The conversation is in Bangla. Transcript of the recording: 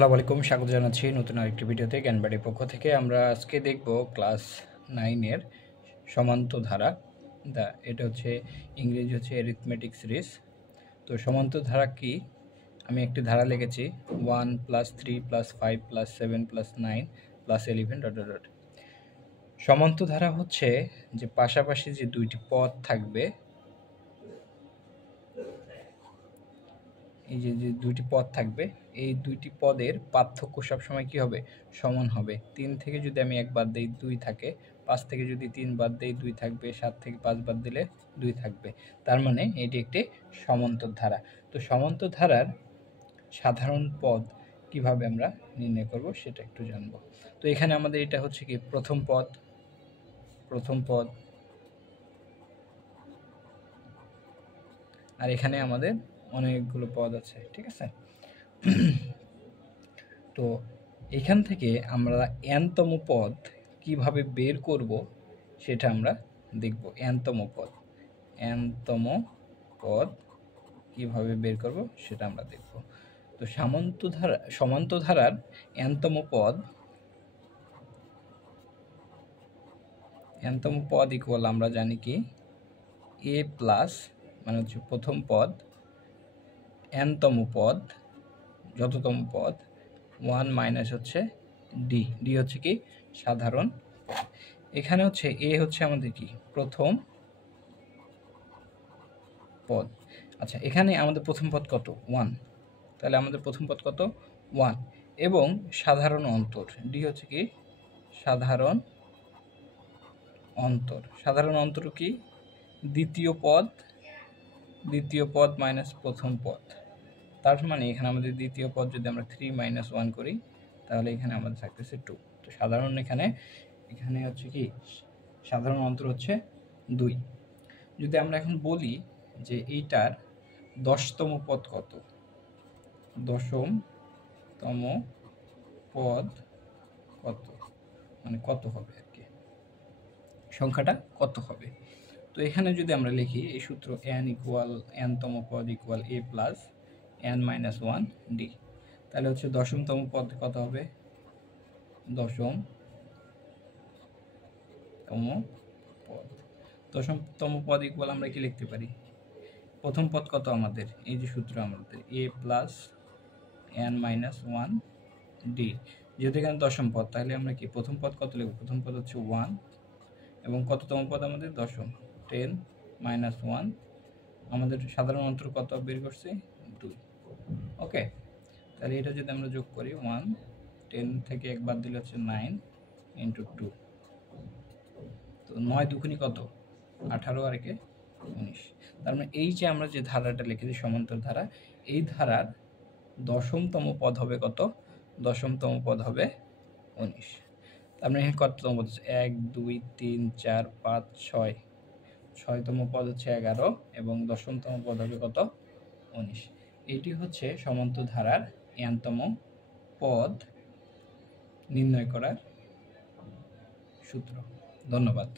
আসসালামু আলাইকুম, স্বাগত জানাচ্ছি নতুন আরেকটি ভিডিওতে জ্ঞানবাড়ির পক্ষ থেকে। আমরা আজকে দেখব ক্লাস 9 এর সমান্ত ধারা। এটা হচ্ছে ইংরেজি হচ্ছে অ্যারিথমেটিক সিরিজ। তো সমান্ত ধারা কি? আমি একটি ধারা লিখেছি 1 + 3 + 5 + 7 + 9 + 11 ... সমান্ত ধারা হচ্ছে যে পাশাপাশি যে দুইটি পদ থাকবে, এই যে দুইটি পদ থাকবে, এই দুইটি পদের পার্থক্য সবসময় কি হবে? সমান হবে। 3 থেকে যদি আমি 1 বাদ দিই 2 থাকে, 5 থেকে যদি 3 বাদ দিই 2 থাকবে, 7 থেকে 5 বাদ দিলে 2 থাকবে। তার মানে এটি একটি সমান্তর ধারা। তো সমান্তর ধারার সাধারণ পদ কিভাবে আমরা নির্ণয় করব সেটা একটু জানব। তো এখানে আমাদের এটা হচ্ছে কি প্রথম পদ, আর এখানে আমাদের অনেকগুলো পদ আছে, ঠিক আছে? তো এখান থেকে আমরা n তম পদ কিভাবে বের করব সেটা আমরা দেখব। n তম পদ কিভাবে বের করব সেটা আমরা দেখব। তো সমান্ত ধারার n তম পদ ইকুয়াল আমরা জানি কি a প্লাস, মানে হচ্ছে প্রথম পদ, n তম পদ, যততম পদ 1 মাইনাস হচ্ছে ডি হচ্ছে কি সাধারণ পদ। এখানে হচ্ছে এ হচ্ছে আমাদের কি প্রথম পদ। আচ্ছা, এখানে আমাদের প্রথম পদ কত? 1। তাহলে আমাদের প্রথম পদ কত? 1। এবং সাধারণ অন্তর ডি হচ্ছে কি সাধারণ অন্তর কি দ্বিতীয় পদ মাইনাস প্রথম পদ। তার মানে এখানে আমাদের দ্বিতীয় পদ যদি আমরা 3 - 1 করি তাহলে এখানে আমাদের থাকতেছে 2। তো এখানে হচ্ছে কি সাধারণ অন্তর হচ্ছে 2। যদি আমরা এখন বলি যে এইটার 10তম পদ কত, 10তম পদ কত, মানে কত হবে আর কি, সংখ্যাটা কত হবে। তো এখানে যদি আমরা লিখি এই সূত্র n=n তম পদ = a প্লাস n-1 d, তাহলে হচ্ছে 10তম পদ কত হবে? 10তম পদ 10তম পদ ইকুয়াল আমরা কি লিখতে পারি? প্রথম পদ কত আমাদের? এই যে সূত্র আমাদের a প্লাস n-1 d, যেহেতু এখানে 10ম পদ তাহলে আমরা কি প্রথম পদ কত লিখব? প্রথম পদ হচ্ছে 1 এবং কততম পদ আমাদের? 10ম, 10-1। আমাদের সাধারণ অন্তর কত বের করছি? 2। ওকে, তাহলে এটা যদি আমরা যোগ করি 1, 10 থেকে 1 বাদ দিলে হচ্ছে 9 × 2। তো 9 দুগুণী কত? 18 আর 1 19। তার মানে এই যে আমরা যে ধারাটা লিখেছি সমান্তর ধারা, এই ধারার 10তম পদ হবে কত? 10তম পদ হবে 19। তার মানে এখানে কততম পদ হচ্ছে? 1 2 3 4 5 6, 6তম পদ হচ্ছে 11 এবং 10তম পদ হবে কত? 19। এটি হচ্ছে সমান্তর ধারার n তম পদ নির্ণয় করার সূত্র। ধন্যবাদ।